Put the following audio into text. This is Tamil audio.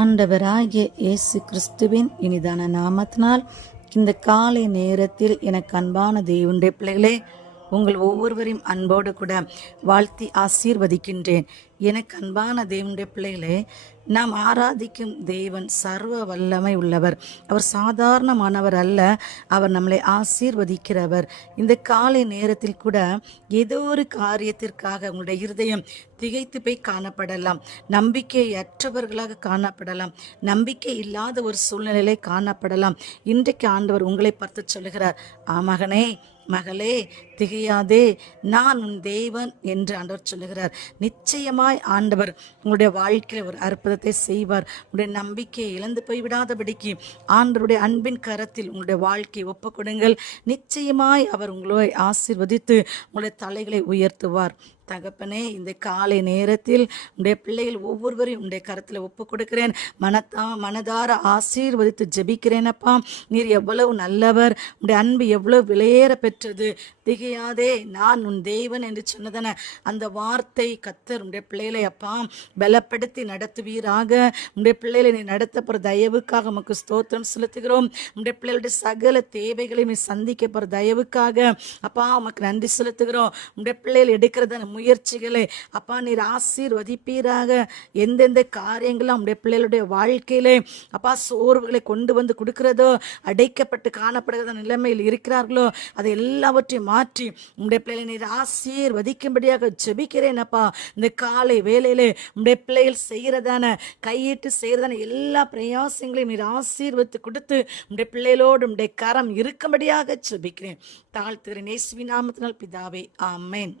ஆண்டவராகிய இயேசு கிறிஸ்துவின் இனிதான நாமத்தினால் இந்த காலை நேரத்தில் எனக்கு அன்பான தேவனுடைய பிள்ளைகளே, உங்கள் ஒவ்வொருவரையும் அன்போடு கூட வாழ்த்தி ஆசீர்வதிக்கின்றேன். எனக்கு அன்பான தேவனுடைய பிள்ளைகளே, நாம் ஆராதிக்கும் தேவன் சர்வ வல்லமை உள்ளவர். அவர் சாதாரணமானவர் அல்ல. அவர் நம்மளை ஆசீர்வதிக்கிறவர். இந்த காலை நேரத்தில் கூட ஏதோ ஒரு காரியத்திற்காக உங்களுடைய இருதயம் திகைத்து போய் காணப்படலாம், நம்பிக்கையற்றவர்களாக காணப்படலாம், நம்பிக்கை இல்லாத ஒரு சூழ்நிலையிலே காணப்படலாம். இன்றைக்கு ஆண்டவர் உங்களை பார்த்து சொல்லுகிறார், மகனே மகளே, திகையாதே, நான் உன் தேவன் என்று ஆண்டவர் சொல்லுகிறார். நிச்சயமாய் ஆண்டவர் உங்களுடைய வாழ்க்கையில் ஒரு அற்புதத்தை செய்வார். உங்களுடைய நம்பிக்கையை இழந்து போய்விடாதபடிக்கு ஆண்டவருடைய அன்பின் கரத்தில் உங்களுடைய வாழ்க்கையை ஒப்பு கொடுங்கள். நிச்சயமாய் அவர் உங்களை ஆசீர்வதித்து உங்களுடைய தலைகளை உயர்த்துவார். தகப்பனே, இந்த காலை நேரத்தில் உடைய பிள்ளைகள் ஒவ்வொருவரையும் உடைய கரத்தில் ஒப்பு கொடுக்கிறேன். மனதார ஆசீர்வதித்து ஜெபிக்கிறேனப்பா. நீர் எவ்வளவு நல்லவர், உடைய அன்பு எவ்வளவு விலையேற பெற்றது. திகையாதே, நான் உன் தேவன் என்று சொன்னதான அந்த வார்த்தை கர்த்தர் உடைய பிள்ளைகளை அப்பா பலப்படுத்தி நடத்துவீராக. உடைய பிள்ளைகளை நீ நடத்தப்படுற தயவுக்காக உமக்கு ஸ்தோத்திரம் செலுத்துகிறோம். உடைய பிள்ளைகளுடைய சகல தேவைகளை நீ சந்திக்க போகிற தயவுக்காக அப்பா உமக்கு நன்றி செலுத்துகிறோம். உடைய பிள்ளைகள் எடுக்கிறதான முயற்சிகளை அப்பா நீர் ஆசீர்வதிப்பீராக. எந்தெந்த காரியங்களும் உடைய பிள்ளைகளுடைய வாழ்க்கையிலே அப்பா சோர்வுகளை கொண்டு வந்து கொடுக்கிறதோ, அடைக்கப்பட்டு காணப்படுகிற நிலைமையில் இருக்கிறார்களோ, அதை எல்லாவற்றையும் மாற்றி உடைய பிள்ளைகளை நீர் ஆசீர்வதிக்கும்படியாக ஜெபிக்கிறேன் அப்பா. இந்த காலை வேளையிலே உடைய பிள்ளைகள் செய்கிறதான கையிட்டு செய்கிறதான எல்லா பிரயாசங்களையும் நீர் ஆசீர்வதித்து கொடுத்து உடைய பிள்ளைகளோடு உடைய கரம் இருக்கும்படியாக ஜெபிக்கிறேன். தாழ்த்துகிறேன் இயேசுவின் நாமத்தினால் பிதாவே, ஆமென்.